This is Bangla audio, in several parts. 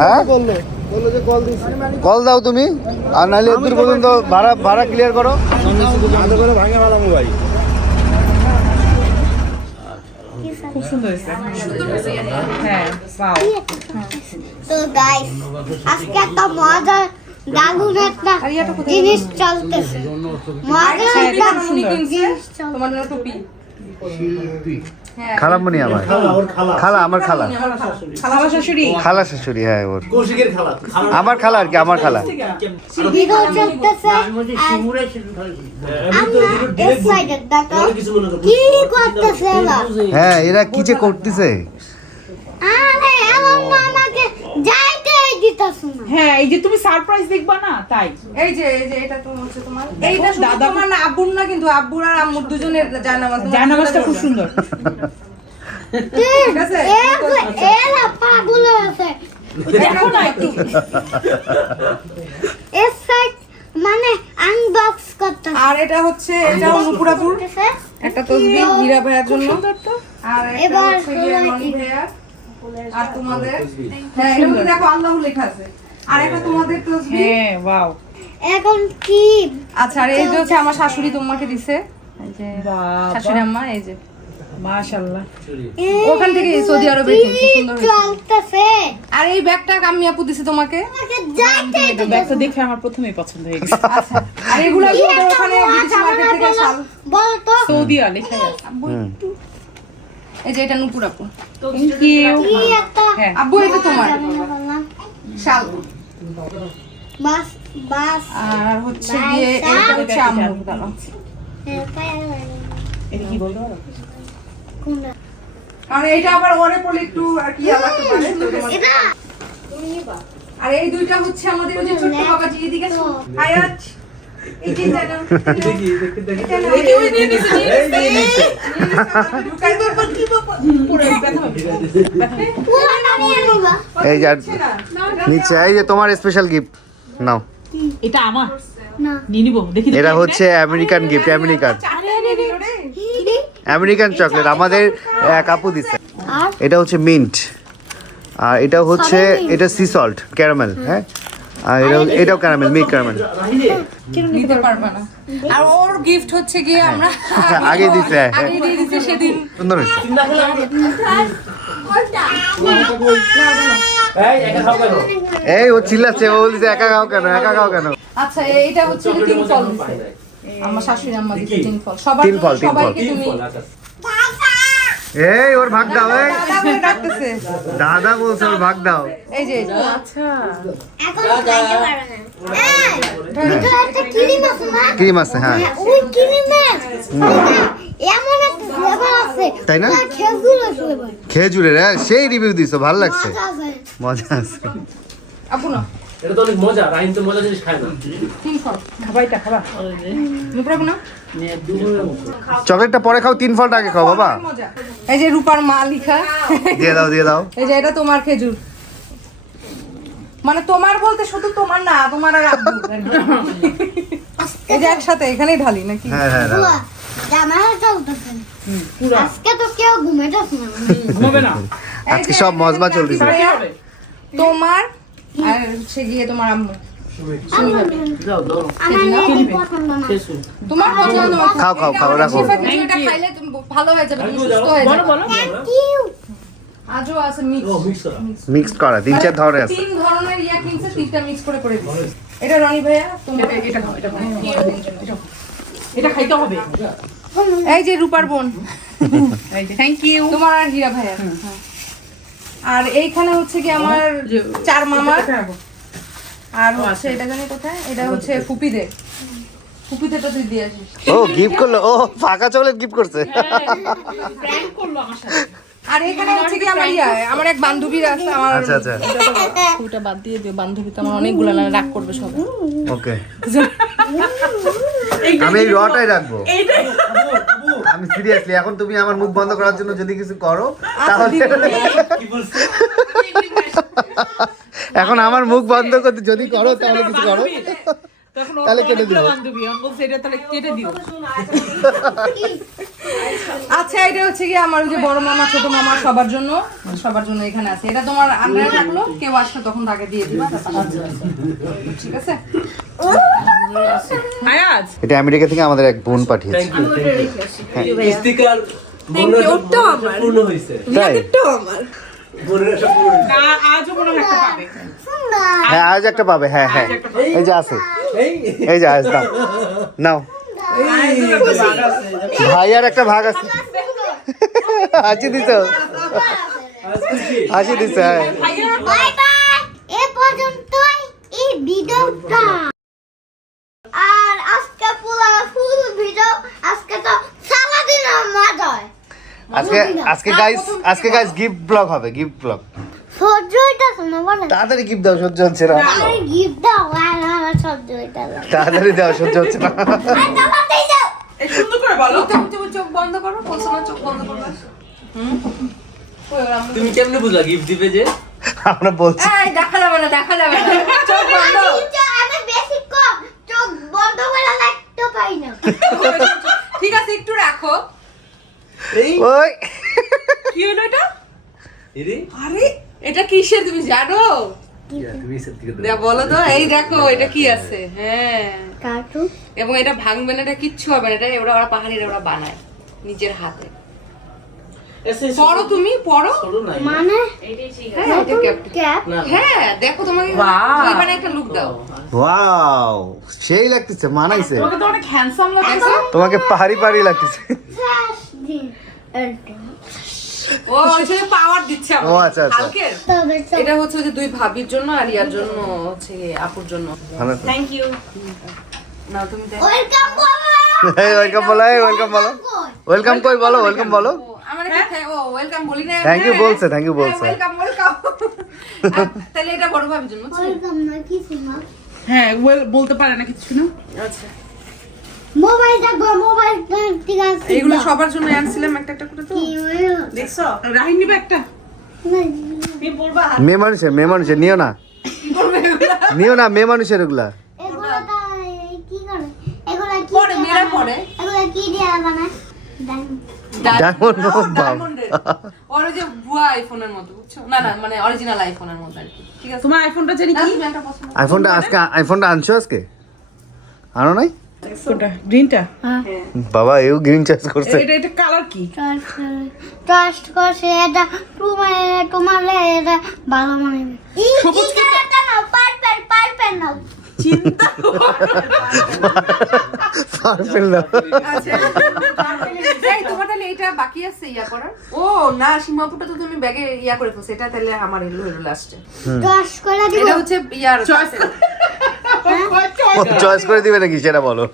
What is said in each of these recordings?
হ্যাঁ কল দাও তুমি, আর নাহলে দূর পর্যন্ত ভাড়া ক্লিয়ার করো। খুব সুন্দর হয়েছে। হ্যাঁ তো গাইস আজকে একটা মজার দারুণ একটা জিনিস চলতেছে। মজার একটা জিনিস তোমার জন্য টুপি। খালামণি আমার খালা, আমার খালা, খালা শাশুড়ি, খালা শাশুড়ি। হ্যাঁ ওর আমার খালা আর কি, আমার খালা। ভিডিও চলতেছে। আমরা এই সাইডে দেখো কি করতেছে এরা। হ্যাঁ এরা কি যে করতেছে। আরে আমার মামাকে যাইতে দিতেছ না। হ্যাঁ এই যে তুমি সারপ্রাইজ দেখবা না তাই। এই যে এটা তো হচ্ছে তোমার, এইটা শুধু তোমার না, আব্বুর না, কিন্তু আব্বুর আর আম্মুর দুজনের জায়নামাজ। জায়নামাজটা খুব সুন্দর। ঠিক আছে এরা পাগল আছে। দেখো না একটু এই সাইড মানে আনবক্স করতে। আর এটা হচ্ছে, এটা অনুপুরাপুর একটা তসবিহ হীরা ভাইয়ার জন্য। আর এটা এবার হচ্ছে গিয়ে রনি ভাইয়া আর তোমাদের। হ্যাঁ এর মধ্যে দেখো আল্লাহ লেখা আছে। আর এটা তোমাদের তসবিহ। হ্যাঁ ওয়াও। এখন কি আচ্ছা, আর এই যে হচ্ছে আমার শাশুড়ি তোমাকে দিছে, এই যে শাশুড়ি আম্মা, এই যে মাশাআল্লাহ। ওখান থেকে সৌদি আরবে কিনছি, সুন্দর হয়েছে। চলতেছে? আর এই ব্যাগটা আমি আপু দিছি তোমাকে। আমাকে যাইতে এটা ব্যাগটা দেখে আমার প্রথমেই পছন্দ হয়ে গেছে। আচ্ছা, আর এগুলো আমি ওদের ওখানে বিদেশি মার্কেট থেকে শাল। বল তো সৌদিয়া লেখাই আছে। এই যে এটা নুপুর আপু। Thank you. কি একটা হ্যাঁ আব্বু এটা তোমার শাল। বাস বাস আর হচ্ছে গিয়ে এটা হচ্ছে আম্মুর। দাঁড়াও, এটা কি বলতে পারো? কোনটা কারণ এইটা আবার ওরে পড়লে একটু আর কি লাগতে পারে তো তোমার। এটা আর এই দুইটা হচ্ছে আমাদের ওই যে ছোট্ট বাবাজি, এদিকে আসো। হায়াত এই যে জানো কি ওই নিয়ে নিছে লুকাই করব কি পুরো ব্যথা হবে। পুরোটা নিয়ে নিবা। এই যে নিচে এই যে তোমার স্পেশাল গিফট নাও। এটা আমার না নিয়ে নিব দেখি। এটা হচ্ছে আমেরিকান গিফট, আমেরিকান চকলেট আমাদের এক আপু দিচ্ছে। আর এটা হচ্ছে মিন্ট, আর এটা হচ্ছে এটা সি সল্ট ক্যারামেল। হ্যাঁ আর এটাও ক্যারামেল, মিল্ক ক্যারামেল। নিতে পারবে না। আর ওর গিফট হচ্ছে গিয়ে আমরা আগে দিছে, আগে দিয়ে দিতে সেদিন। সুন্দর হয়েছে। এই ও চিল্লাচ্ছে, ও বলছে একা খাও কেন, একা খাও কেন। আচ্ছা এইটা হচ্ছে যে তিন ফল দিছে আমার শাশুড়ি আম্মা দিছে, তিন ফল সবার তিন ফল, তিন ফল। সবাইকে তুমি এই ওর ভাগ দাও, এই দাদা বলে ডাকতেছে। দাদা বলছে ওর ভাগ দাও। এই যে আচ্ছা এখন খাইতে পারো না। এই এটা একটা ক্রিম আছে না? ক্রিম আছে, হ্যাঁ ওই ক্রিমে এমন একটা ফ্লেভার আছে, তাই না? খেজুরের ফ্লেভার খেজুরের, হ্যাঁ সেই রিভিউ দিছো, ভালো লাগছে, মজা আছে। মজা আছে। আপু না এটা তো অনেক মজা, রাহিম তো মজা জিনিস খায় না। তিন ফল খাবা, এটা খাবা। মুপরাবু না চকলেটটা পরে খাও, তিন ফলটা আগে খাও বাবা। মজা। এই যে রূপার মা লিখা, দিয়ে দাও, দিয়ে দাও। এই যে এটা তোমার খেজুর, মানে তোমার বলতে শুধু তোমার না, তোমার আর আব্বুর। এই যে একসাথে এখানেই ঢালি নাকি? হ্যাঁ হ্যাঁ দাও। জামাই চলতেছে। আজকে তো কেউ ঘুমাইতেছে না। ঘুমাবে না। আজকে সব মজমা চলতেছে। তোমার আর সে গিয়ে তোমার আম্মু। আমার এই পছন্দ না। তোমার পছন্দ, তোমার খাও, খাও, খাও, রাখো। শিফা কিছু এটা খাইলে তুমি ভালো হয়ে যাবে, তুমি সুস্থ হয়ে যাবে। Thank you. আজও আছে মিক্স, মিক্সড করা তিন চার ধরনের আছে। তিন ধরনের ইয়া কিনছে, তিনটা মিক্স করে করে দিচ্ছে। এটা রনি ভাইয়া তোমার, এটা খাও, এটা খাও। এটা খাইতে হবে। এই যে রূপার বোন, এই যে থ্যাংক ইউ। তোমার আর হীরা ভাইয়া। আর এইখানে হচ্ছে কি আমার চার মামা, আর হচ্ছে এটা জানি কোথায়, এটা হচ্ছে ফুপিদের। ফুপিদেরটা তুই দিয়ে আসিস। ও গিফট করলো, ও ফাঁকা চকলেট গিফট করছে। প্র্যাঙ্ক করলো আমার সাথে। আর এখানে হচ্ছে কি আমার ইয়া, আমার এক বান্ধবীর আছে, আমার আচ্ছা আচ্ছা ফুটা বাদ দিয়ে দিও, বান্ধবী তো আমার অনেকগুলো, না রাগ করবে সব। ওকে, আমি এই রটাই রাখবো। আমি সিরিয়াসলি, এখন তুমি আমার মুখ বন্ধ করার জন্য যদি কিছু করো তাহলে এখন আমার মুখ বন্ধ করতে যদি করো তাহলে কিছু করো, তাহলে কেটে দিও। বান্ধবী অন বলছে এটা তাহলে কেটে দিও। আচ্ছা এটা হচ্ছে কি আমার ওই যে বড় মামা ছোট মামা সবার জন্য এখানে আছে। এটা তোমার আন্ডারে রাখলো, কেউ আসলে তখন তাকে দিয়ে দিবা। ঠিক আছে। আয়াজ এটা আমেরিকা থেকে আমাদের এক বোন পাঠিয়েছে। থ্যাংক ইউ স্টিকার বোনের সব পূর্ণ হয়েছে তাই? বোনের সব পূর্ণ হয়েছে। আজও মনে হয় একটা পাবে। হ্যাঁ আজ একটা পাবে, হ্যাঁ হ্যাঁ এই যে আছে, এই এই যে আজ দাও নাও, ভাই আর একটা ভাগ আছে। হাসি দিছ, আজ খুশি হাসি দিছ। হ্যাঁ বাই বাই। এ পর্যন্তই এই ভিডিওটা। আর আজকে পুরো ফুল ভিডিও, আজকে তো সারাদিন মজা হয়। আজকে গাইস গিফট ব্লগ হবে, গিফট ব্লগ। সহ্য হইতাছে না বলে। তাড়াতাড়ি গিফট দাও, সহ্য হচ্ছে না। আরে গিফট দাও, আর আমার সহ্য হইতাছে না। তাড়াতাড়ি দাও, সহ্য হচ্ছে না। আর দাবাতেই দাও। এই সুন্দর করে বলো। চোখ বন্ধ করো, বলছো না চোখ বন্ধ করো। তুমি কেমনে বুঝলা গিফট দিবে যে আমরা বলছি এই দেখা যাবে না, দেখা যাবে না, চোখ বন্ধ। কিন্তু আমি বেশি কম চোখ বন্ধ করে রাখতে পারি না। ঠিক আছে একটু রাখো। এই ওই কি হলো এটা? এরে আরে এটা কিসের তুমি জানো? তুমি সব থেকে দে বলো তো, এই দেখো এটা কি আছে। হ্যাঁ কার্টুন এবং এটা ভাঙবে না, এটা কিচ্ছু হবে না। এটা ওরা পাহাড়িরা ওরা বানায় নিজের হাতে। পড়ো তুমি, পড়ো। মানে হ্যাঁ এটা ক্যাপ। ক্যাপ হ্যাঁ দেখো তোমাকে এইবারে একটা লুক দাও। ওয়াও সেই লাগতেছে, মানাইছে। তোমাকে তো অনেক হ্যান্ডসাম লাগছে। তোমাকে পাহাড়ি পাহাড়ি লাগতেছে। ফ্ল্যাশ দিন ও ওই যে পাওয়ার দিচ্ছে ও, আচ্ছা, আচ্ছা। হালকের। তবে এটা হচ্ছে ওই যে দুই ভাবির জন্য আর ইয়ার জন্য হচ্ছে গিয়ে আপুর জন্য। ভালো। Thank you. না তুমি দেখো। ওয়েলকাম বলো। এই ওয়েলকাম বলো, এই ওয়েলকাম বলো। ওয়েলকাম কই বলো, ওয়েলকাম বলো। ও, আমার কাছে ও ওয়েলকাম বলি না। Thank you বলছে, thank you বলছে। Welcome welcome. তাহলে এটা বড় ভাবির জন্য। ওয়েলকাম না কিছু না। হ্যাঁ বলতে পারে না কিছু না। আচ্ছা মোবাইল দেখবো, মোবাইল ঠিক আছে। এইগুলো সবার জন্য আনছিলাম একটা একটা করে তো। কি হলো? দেখছো রাহিন নিবে একটা। তুমি বলবা মেয়ে মানুষের নিও না, নিও না, মেয়ে মানুষের ওগুলা। এগুলো কি করে? এগুলো কি পরে দিয়ে মেয়েরা বানায়? পরে। এগুলো কি দিয়ে বানায়? ডায়মন্ড ডায়মন্ডের। ওর ওই যে ভুয়া আইফোনের মতো, বুঝছো? না না মানে অরিজিনাল আইফোনের মতো আর কি। ঠিক আছে। তোমার আইফোনটা জানি না, কি? তুমি একটা পছন্দ। আইফোনটা আনছো আজকে? আনো নাই? কোনটা? গ্রিনটা? বাবা এও গ্রিন চয়েস করছে। এটা কালার কি? ট্রাস্ট করছে এটা তোমার এটা ভালো মনে হবে। সবুজ কি কালারটা নাও? পার্পল নাও। চিন্তা পার্পল না। আচ্ছা। এই তোমার তাহলে এটা বাকি আছে ইয়া করার? ও না সীমাপুটা তো তুমি ব্যাগে ইয়া করে ফেলছো। এটা তাহলে আমার এলো লাস্টে। ট্রাস্ট করে দিব। এটা হচ্ছে ইয়ার চয়েস চয়েস করে দিবে নাকি সেটা বলো।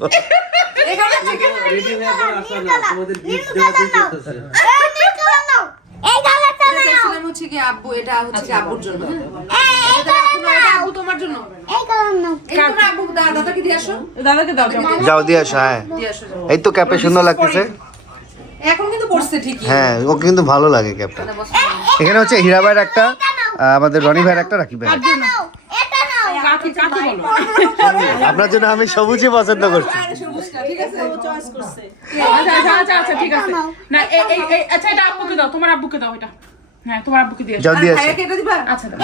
এখানে থেকে রেডি হয়ে পর আসা না তোমাদের গিফট দেওয়া দিতেছে এই নীল কালার নাও। এই কালারটা নাও। চাইছিলাম হচ্ছে কি আব্বু, এটা হচ্ছে কি আব্বুর জন্য। এই কালার এটা নাও। আব্বু তোমার জন্য। এই কালার নাও। এই তোমার আব্বু দাদাকে দিয়ে আসো। দাদাকে দাও। যাও দিয়ে আসো। হ্যাঁ দিয়ে আসো যাও। এই তো ক্যাপে সুন্দর লাগতেছে। এখন কিন্তু পড়ছে ঠিকই। হ্যাঁ ও কিন্তু ভালো লাগে ক্যাপটা। এখানে হচ্ছে হীরা ভাইয়ের একটা, আমাদের রনি ভাইয়ের একটা, রাকিব ভাইয়ের একটা। নাও। এটা নাও। কাকি বলো। আপনার জন্য আমি সবুজই পছন্দ করছি। সবুজটা ঠিক আছে। আচ্ছা ঠিক আছে। না এই আচ্ছা এটা আব্বুকে দাও, তোমার আব্বুকে দাও এটা। হ্যাঁ তোমার আব্বুকে দিয়ে যাও দিয়ে আসো। ভাইয়াকে এটা দিবা? আচ্ছা দাও।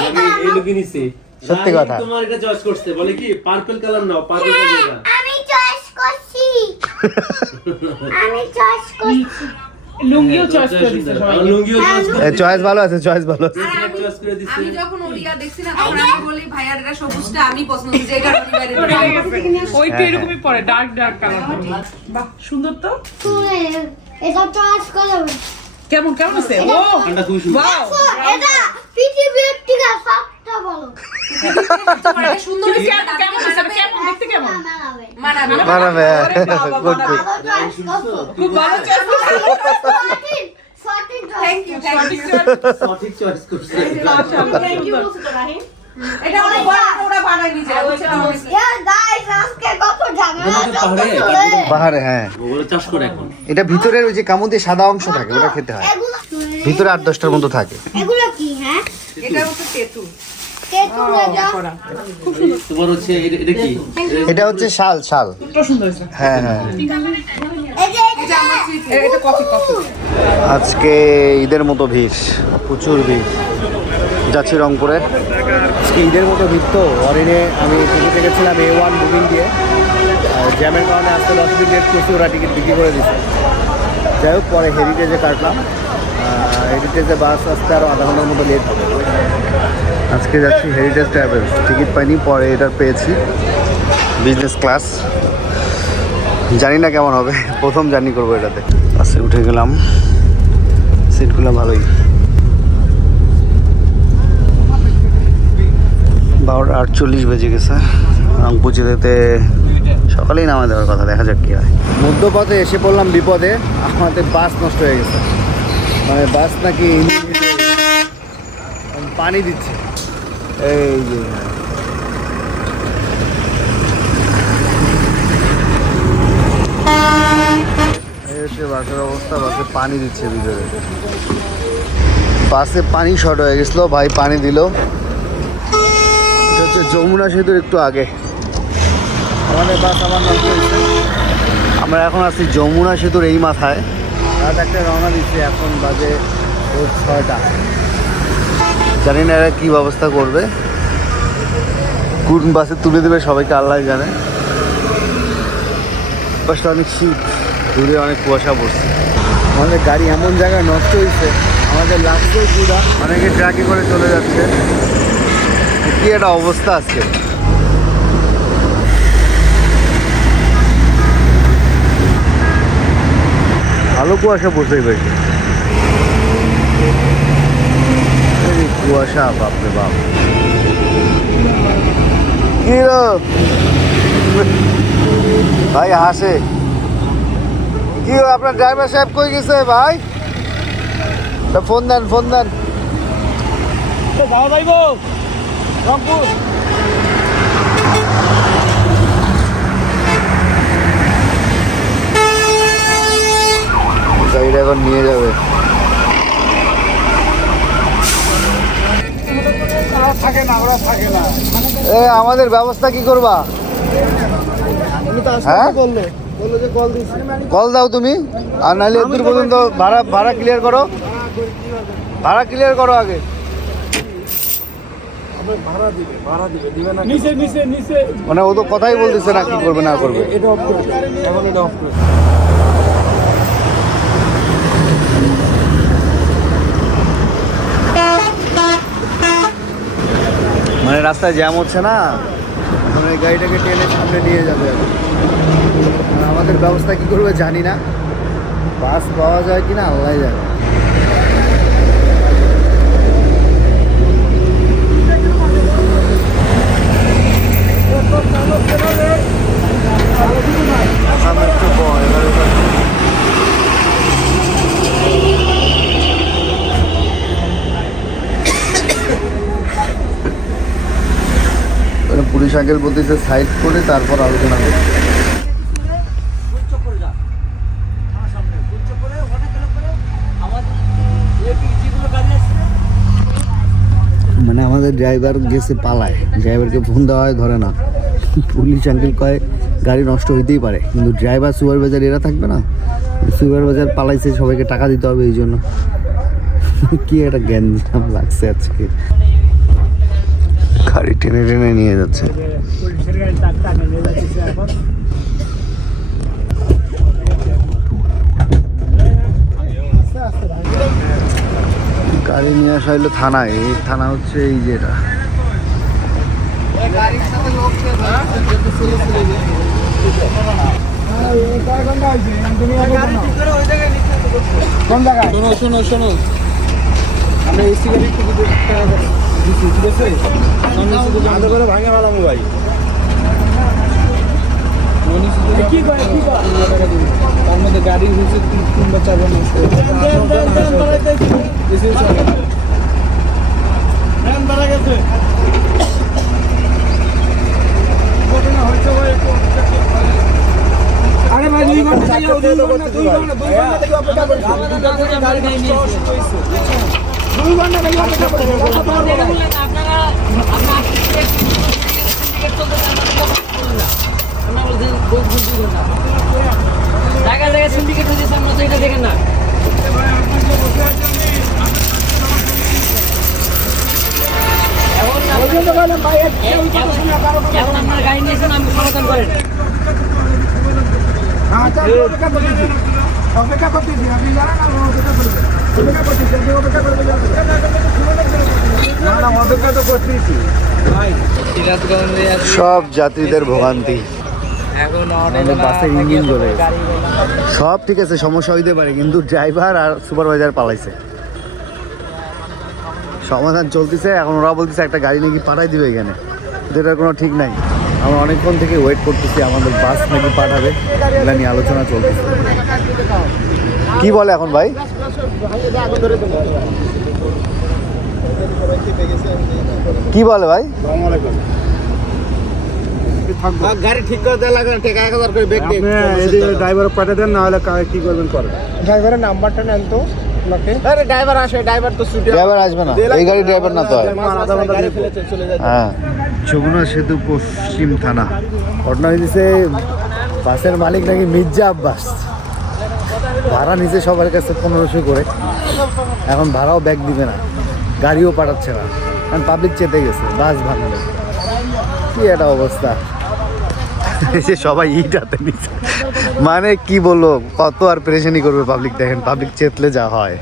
এই লোকে নিছে সত্যি কথা। তোমার এটা চয়েস করছে বলে কি পার্পল কালার নাও, পার্পল কালার আমি চয়েস করছি। আমি চয়েস করছি। লুঙ্গিও চয়েস করে দিছে সবাই। লুঙ্গিও চয়েস করে চয়েস ভালো আছে, চয়েস ভালো আছে। আর আমি চয়েস করে দিছে আমি যখন ওরিয়া দেখছি না তখন আমি বলি ভাইয়ার এটা সবুজটা আমি পছন্দ করি, যে এটা রনি ভাইয়ের। ওইটা এরকমই পড়ে ডার্ক কালার। বাহ সুন্দর তো। তুই এটা চয়েস করে দাও। কেমন আছে? ও ঠান্ডা খুব সুন্দর ওয়াও। এটা পৃথিবীর থেকে সবটা বলো। তোমার এটা সুন্দর হয়েছে, কেমন আছে? কেমন দেখতে কেমন? মানাবে। মানাবে। মানাবে। আরে বাবা, গুড গুড। ভালো চয়েস করছো। খুব ভালো চয়েস সঠিক সঠিক থ্যাংক ইউ থ্যাংক ইউ। সঠিক চয়েস করছে থ্যাংক ইউ। এটা অনেক বড় ওরা বানায় নিজে হচ্ছে না। গাইস আজকে কত ঝামেলা পাহাড়ে পাহাড়ে হ্যাঁ। ওগুলো চাষ করে এখন এটা ভিতরের ওই যে কামুদে সাদা অংশ থাকে, ওটা খেতে হয়। এগুলো ভিতরে 8-10টার মতো থাকে। এগুলো কি হ্যাঁ? এটা হচ্ছে তেঁতুল। তেঁতুল এটা তোমার হচ্ছে এটা কি এটা হচ্ছে শাল। খুব সুন্দর হয়েছে। হ্যাঁ হ্যাঁ এই যে এটা আমার সুইট এটা কফি কফি। আজকে ঈদের মতো ভিড়, প্রচুর ভিড়। যাচ্ছি রংপুরে। আজকে ঈদের মতো ভিড় তো অরিনে আমি টিকিট রেখেছিলাম A1 বুকিং দিয়ে, জ্যামের কারণে আজকে 10 মিনিট লেট করছি, ওরা টিকিট বিক্রি করে দিচ্ছে। যাই হোক, পরে হেরিটেজে কাটলাম। হেরিটেজে বাস আসতে আরও আধা ঘন্টার মতো লেট হবে। আজকে যাচ্ছি হেরিটেজ ট্রাভেলস, টিকিট পাইনি, পরে এটা পেয়েছি বিজনেস ক্লাস। জানি না কেমন হবে, প্রথম জার্নি করবো এটাতে। বাসে উঠে গেলাম, সিটগুলো ভালোই। 12:48 বেজে গেছে। রংপুর যেতে সকালেই নামা দেওয়ার কথা, দেখা যাক কী হয়। মধ্যপথে এসে পড়লাম বিপদে, আমাদের বাস নষ্ট হয়ে গেছে। মানে বাস নাকি পানি দিচ্ছে। এই যে বাসের অবস্থা, বাসে পানি দিচ্ছে ভিতরে। বাসে পানি শর্ট হয়ে গেছিলো, ভাই পানি দিল। এটা হচ্ছে যমুনা সেতুর একটু আগে আমাদের বাস আবার নষ্ট হয়েছে। আমরা এখন আছি যমুনা সেতুর এই মাথায়। রাত একটা রওনা দিচ্ছি, এখন বাজে 6টা। জানি না এরা কী ব্যবস্থা করবে, কোন বাসে তুলে দেবে সবাইকে আল্লাহ জানে। বাসটা অনেক শীত, দূরে অনেক কুয়াশা পড়ছে। আমাদের গাড়ি এমন জায়গায় নষ্ট হয়েছে, আমাদের লাগছেও পুরা। অনেকে ট্রাকে করে চলে যাচ্ছে। কি একটা অবস্থা আজকে। ভালো কুয়াশা পড়ছে বেশি, কুয়াশা, বাপরে বাপ। কি ভাই হাসে কি, আপনার ড্রাইভার সাহেব কই গেছে ভাই? ফোন দেন, ফোন দেন। রংপুর গাড়িটা এখন নিয়ে যাবে। আমাদের ব্যবস্থা কি করবা? হ্যাঁ, কল দাও তুমি, আর নাহলে দূর পর্যন্ত ভাড়া ক্লিয়ার করো, ভাড়া ক্লিয়ার করো আগে। মানে ও তো কথাই বলতেছে না কি করবে না করবে। মানে রাস্তায় জ্যাম হচ্ছে না, এখন এই গাড়িটাকে টেনে সামনে নিয়ে যাবে। আর আমাদের ব্যবস্থা কি করবে জানি না, বাস পাওয়া যায় কিনা আল্লাহ জানে। পুলিশ আঙ্কেল বলতেছে সাইড করে তারপর আলোচনা করবে। মানে আমাদের ড্রাইভার গেছে পালায়, ড্রাইভারকে ফোন দেওয়া হয়, ধরে না। পুলিশ আঙ্কেল কয় গাড়ি নষ্ট হইতেই পারে, কিন্তু ড্রাইভার সুপারভাইজার এরা থাকবে না। সুপারভাইজার পালাইছে, সবাইকে টাকা দিতে হবে এই জন্য। কি একটা গ্যাঞ্জাম লাগছে আজকে। গাড়ি টেনে টেনে নিয়ে যাচ্ছে। গাড়ি নিয়ে আসা হইলো থানায়। এই থানা হচ্ছে এই যেটা। কোন জায়গায়? শোনো শোনো, আমরা এসি গাড়ি টিকিট দিচ্ছি, ঠিক আছে? সামনে করে ভাঙে ভালো ভাই। কি করে কি করে তার মধ্যে গাড়ি হয়েছে 3 বা 4 বার নষ্ট হয়েছে। ঘটনা হয়েছে ভাই। আরে ভাই 2 ঘন্টা থেকে অপেক্ষা করছি। গাড়ি নষ্ট হয়েছে 2 ঘন্টা থেকে অপেক্ষা করছি। আপনারা সিন্ডিকেট চলতে জায়গায় জায়গায় সিন্ডিকেট হয়েছে, আমরা তো এটা সব যাত্রীদের ভোগান্তি, আমাদের বাসের ইঞ্জিন জ্বলে গেছে। সব ঠিক আছে, সমস্যা হইতে পারে, কিন্তু ড্রাইভার আর সুপারভাইজার পালাইছে। সমাধান চলতেছে, এখন ওরা বলতেছে একটা গাড়ি নাকি পাঠাই দিবে এখানে, এটার কোনো ঠিক নাই। আমরা অনেকক্ষণ থেকে ওয়েট করতেছি, আমাদের বাস নাকি পাঠাবে, এটা নিয়ে আলোচনা চলতেছে। কি বলে এখন ভাই? কি বলে ভাই? গাড়ি ঠিক করে দেওয়া লাগবে, টাকা 1000 করে ব্যাগ দিয়ে ড্রাইভার পাঠিয়ে দেন, না হলে কি করবেন করেন। ড্রাইভারের নাম্বারটা নেন তো। আরে ড্রাইভার আসে, ড্রাইভার তো ছুটি। ড্রাইভার আসবে না, এই গাড়ি ড্রাইভার না তো হয়। গাড়ি ফেলে চলে যায়। হ্যাঁ, যমুনা সেতু পশ্চিম থানা। ঘটনা হয়েছে বাসের মালিক নাকি মির্জা আব্বাস ভাড়া নিচে সবার কাছে 1500 করে, এখন ভাড়াও ব্যাক দিবে না, গাড়িও পাঠাচ্ছে না, কারণ পাবলিক চেতে গেছে বাস ভাঙলে। কি একটা অবস্থা, এসে সবাই ইট হাতে নিচ্ছে। মানে কি বলবো, কত আর পেরেশানি করবে পাবলিক। দেখেন পাবলিক চেতলে যা হয়।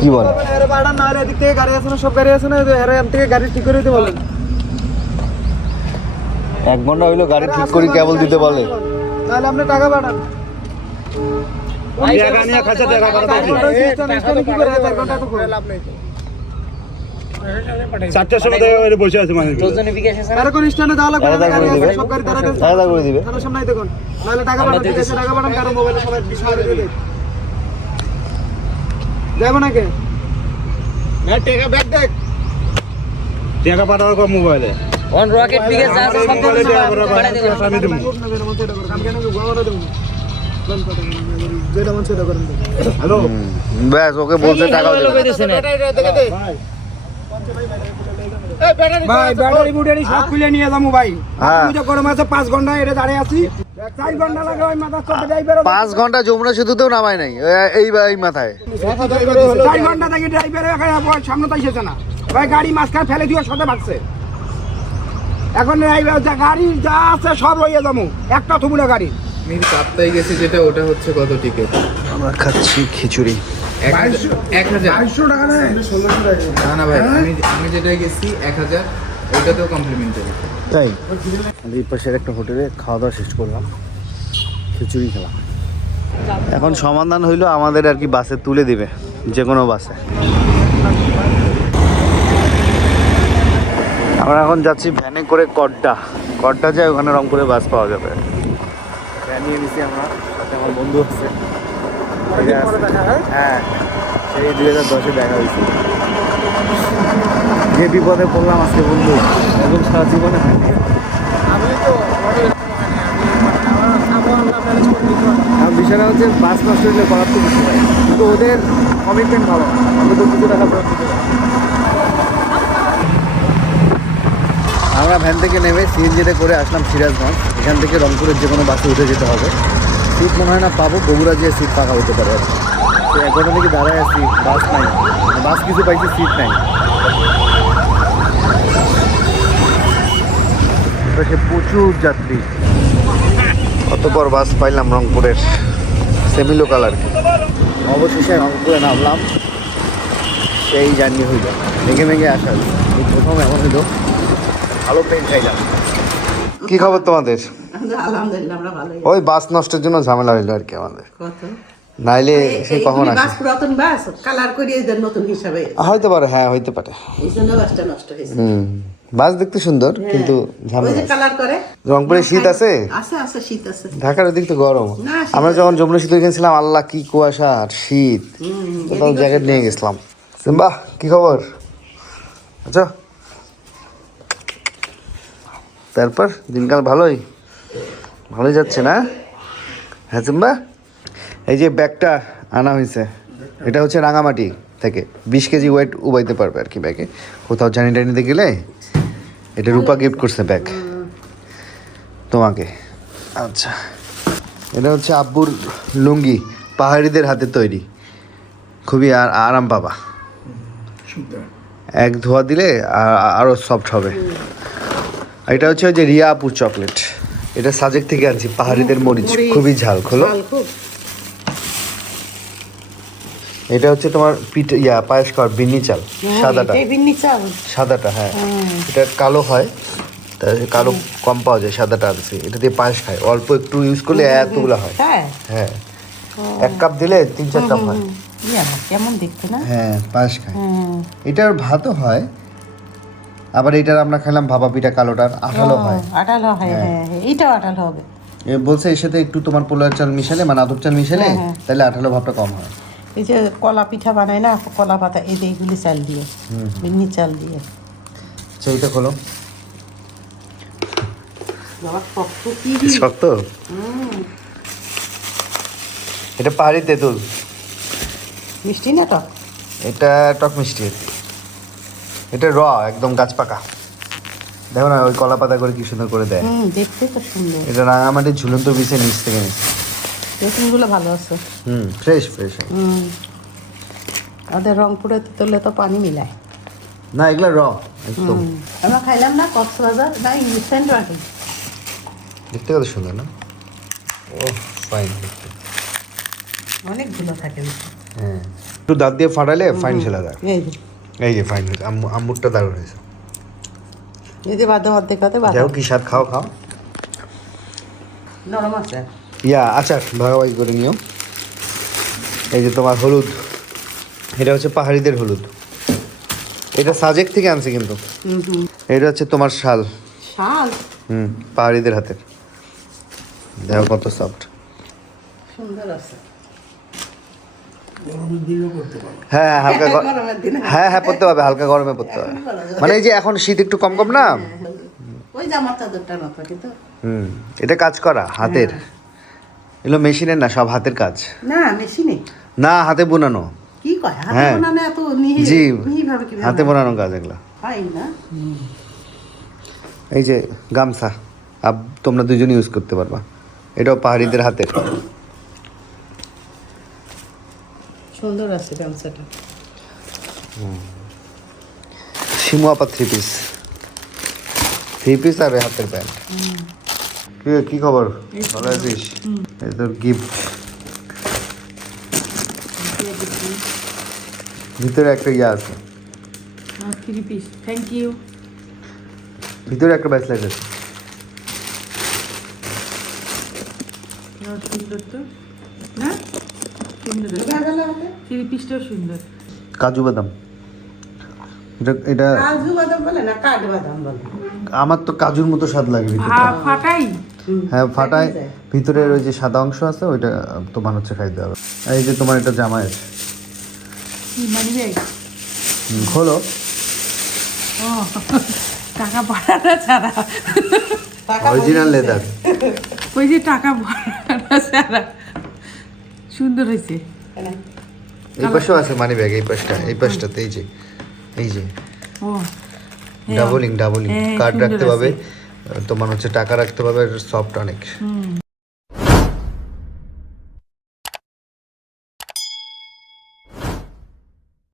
কি বলে? এদিক থেকে গাড়ি আছে না, সব গাড়ি আছে না, এখান থেকে গাড়ি ঠিক করে দিতে বলেন। 1 ঘন্টা হইলো গাড়ি ঠিক করি কেবল দিতে বলে। তাহলে আপনি টাকা পাঠান। চারটার সময় বসে আছে মানে আর কোন স্ট্যান্ডে দেওয়া লাগবে না, গাড়ি আছে, সব গাড়ি তারা আলাদা করে দিবে। তারা সামনে দেখুন, নাহলে টাকা পাঠান। ঠিক আছে, টাকা পাঠান, কারো মোবাইলে সবাই বিষয় দিয়ে দেয়। যাবো নাকি? না, টাকা ব্যাগ দেখ, টাকা পাঠাবার পর মোবাইলে অন রকেট পিকে যা আছে সব আমি দেবো। হ্যালো, ব্যাস ওকে বলছে টাকা দেবে। ভাই ব্যাটারি বুটারি সব খুলে নিয়ে যাবো ভাই। হ্যাঁ। আমি তো গরম আছে 5 ঘন্টা এটা দাঁড়িয়ে আছি, 4 ঘন্টা লাগে ওই মাথা চোখে ড্রাইভার। 5 ঘন্টা যমুনা সেতুতেও নামায় নাই, এই মাথায়। 4 ঘন্টা থেকে ড্রাইভার সামনে তো এসেছে না ভাই, গাড়ি মাঝখানে ফেলে দিয়ে সাথে ভাগছে। এখন ড্রাইভার গাড়ি যা আছে সব লইয়ে যাবো, একটা থুমুনা গাড়ি। আমি কাপ্তাই গেছি যেটা, ওটা হচ্ছে কত টিকিট? আমরা খাচ্ছি খিচুড়ি। 1000 টাকা নেয়। না না ভাই, আমি যেটা গেছি 1000, ওইটাতেও কমপ্লিমেন্টারি। তাই এই পাশের একটা হোটেলে খাওয়া দাওয়া শেষ করলাম, খিচুড়ি খেলাম। এখন সমাধান হইলো আমাদের আর কি বাসে তুলে দিবে, যে কোনো বাসে। আমরা এখন যাচ্ছি ভ্যানে করে কড্ডা যায়, ওখানে রংপুরে বাস পাওয়া যাবে। ভ্যান নিয়ে নিছি আমরা, সাথে আমার বন্ধু আছে। হ্যাঁ, সেই 2010-এ দেখা হয়েছে। যে বিপদে পড়লাম আজকে বন্ধু, এবং সারা জীবনে থাকে। বিষয়টা হচ্ছে বাস নষ্ট হলে করার তো কিছু হয়, কিন্তু ওদের কমিটমেন্ট ভালো না, অন্তত 200 টাকা ফেরত দিতে পারে। আমরা ভ্যান থেকে নেমে সিএনজিতে করে আসলাম সিরাজগঞ্জ। এখান থেকে রংপুরের যে কোনো বাসে উঠে যেতে হবে। সিট মনে হয় না পাবো, বগুড়া যে সিট ফাঁকা হতে পারে আর কি। তো এখনো থেকে দাঁড়ায় আছি, বাস নাই, বাস কিছু পাইছি, সিট নাই। সে প্রচুর যাত্রী। অতপর বাস পাইলাম রংপুরের সেমি লোকাল আর কি। অবশেষে রংপুরে নামলাম, সেই জার্নি হইল, মেঘে আসা। এই প্রথম এমন হইল, ভালো পেন খাইলাম। কি খবর তোমাদের? আলহামদুলিল্লাহ আমরা ভালোই। ওই বাস নষ্টের জন্য ঝামেলা হইলো আর কি আমাদের, কত নাইলে সে কখন আসে। বাস পুরাতন বাস কালার করিয়ে দেন নতুন হিসাবে, হইতে পারে, হ্যাঁ হইতে পারে। এই জন্য বাসটা নষ্ট হয়েছে। বাস দেখতে সুন্দর, কিন্তু ওই ঝামেলা যে আছে। কালার করে। রংপুরে শীত আছে? আছে আছে, শীত আছে। ঢাকার ওদিক তো গরম। না, শীত আমরা যখন যমুনা সেতু গেছিলাম, আল্লাহ কি কুয়াশা আর শীত, কোথাও জ্যাকেট নিয়ে গেছিলাম। সিম্বা কি খবর? আচ্ছা, তারপর দিনকাল ভালোই যাচ্ছে না? হ্যাঁ সিম্বা, এই যে ব্যাগটা আনা হয়েছে, এটা হচ্ছে রাঙামাটি থেকে 20 কেজি ওয়েট উবাইতে পারবে আর কি ব্যাগে। কোথাও জানি টানিতে গেলে এটা রূপা গিফট করছে ব্যাগ তোমাকে। আচ্ছা, এটা হচ্ছে আব্বুর লুঙ্গি, পাহাড়িদের হাতে তৈরি, খুবই আরাম পাবা। এক ধোয়া দিলে আরও সফট হবে। এটা হচ্ছে ওই যে রিয়া আপুর চকলেট, এটা সাজেক থেকে আনছি, পাহাড়িদের মরিচ, খুবই ঝাল। খোলো। এটা হচ্ছে তোমার পায়েস খাওয়ার বিন্নি চাল, সাদাটা। সাদাটা, হ্যাঁ। এটা কালো হয়, তা কালো কম পাওয়া যায়, সাদাটা আনছি। এটা দিয়ে পায়েস খায়, অল্প একটু ইউজ করলে এতগুলো হয়। হ্যাঁ, 1 কাপ দিলে 3-4 কাপ হয়। কেমন দেখতে না? হ্যাঁ, পায়েস খায়। এটার ভাতও হয়, আবার এটার আমরা খেলাম ভাপা পিঠা, কালোটার আঠালো হয়। আঠালো হয়, হ্যাঁ, এইটাও আঠালো হবে। এ বলছে এর সাথে একটু তোমার পোলার চাল মিশালে, মানে আতপ চাল মিশালে, তাহলে আঠালো ভাবটা কম হয়। এই যে কলা পিঠা বানায় না, কলা পাতা, এইগুলি চাল দিয়ে, বিন্নি চাল দিয়ে। আচ্ছা, এইটা খোলো। শক্ত। এটা পাহাড়ি তেঁতুল। মিষ্টি না টক? এটা টক মিষ্টি। এটা র একদম গাছ পাকা, দেখো না ওই কলা পাতা করে কি সুন্দর করে দেয়। দেখতে তো সুন্দর। এটা রাঙামাটির ঝুলন্ত বীজের নিচ থেকে নিচ্ছে। তেঁতুলগুলো ভালো আছে। ফ্রেশ। ওদের রংপুরে তেঁতুলে তো পানি মিলায় না, এগুলো র একদম। আমরা খাইলাম না কক্সবাজার, না রিসেন্ট রাখি। দেখতে কত সুন্দর না? ও ফাইন, অনেকগুলো থাকে। হ্যাঁ, একটু দাঁত দিয়ে ফাটালে ফাইন ছেলে দেয়। এই যে এই যে ফাইন হয়েছে, আম্মুরটা দারুণ হয়েছে। এই যে বাদে অর্ধেক কথা যাও, কি স্বাদ, খাও। নরম আছে। আচার ভাগাভাগি করে নিও। এই যে তোমার হলুদ, এটা হচ্ছে পাহাড়িদের হলুদ, এটা সাজেক থেকে আনছে কিন্তু। এটা হচ্ছে তোমার শাল, পাহাড়িদের হাতের, দেখো কত সফট, সুন্দর আছে। হ্যাঁ হালকা হ্যাঁ পড়তে হবে, হালকা গরমে পড়তে হবে। মানে এই যে এখন শীত একটু কম না, ওই জামার চাদরটার মতো কিন্তু। এটা কাজ করা হাতের, এগুলো মেশিনের না, সব হাতের কাজ। না মেশিনে না, হাতে বোনানো। কি কয় হাতে বানানো? এত জি, মিহিভাবে কি হাতে বোনানো কাজ এগুলো। হয় না? এই যে গামছা, তোমরা দুজন ইউজ করতে পারবা, এটাও পাহাড়িদের হাতের। সুন্দর আছে গামছাটা। শিমু আপা 3 পিস আর হাতের প্যান্ট। কি খবর, ভালো আছিস? এই তোর গিফট, ভিতরে একটা আছে, 3 পিস। Thank you. ভিতরে একটা ব্রেসলেট আছে। সুন্দর তো না? সুন্দর, 3 পিসটাও সুন্দর। কাজু বাদাম, এটা কাজু বাদাম বলে না, কাঠ বাদাম বলে। আমার তো কাজুর মতো স্বাদ লাগে ভিতরে। ফাটাই। হ্যাঁ, ফাটায়। ভিতরের ওই যে সাদা অংশ আছে, ওইটা তোমার হচ্ছে খাইতে হবে। এই যে তোমার এটা জামাইয়ের, মানি ব্যাগ। খোলো। ও, টাকা ভরাটা ছাড়া, অরিজিনাল লেদার। ওই যে টাকা ভরাটা ছাড়া সুন্দর হয়েছে। এই পাশেও আছে মানি ব্যাগ, এই পাশটাতে এই যে ও, ডাবলিং হ্যাঁ, কার্ড সুন্দর রাখতে আছে। পারবে, তোমার হচ্ছে টাকা রাখতে পারবে, সফট অনেক।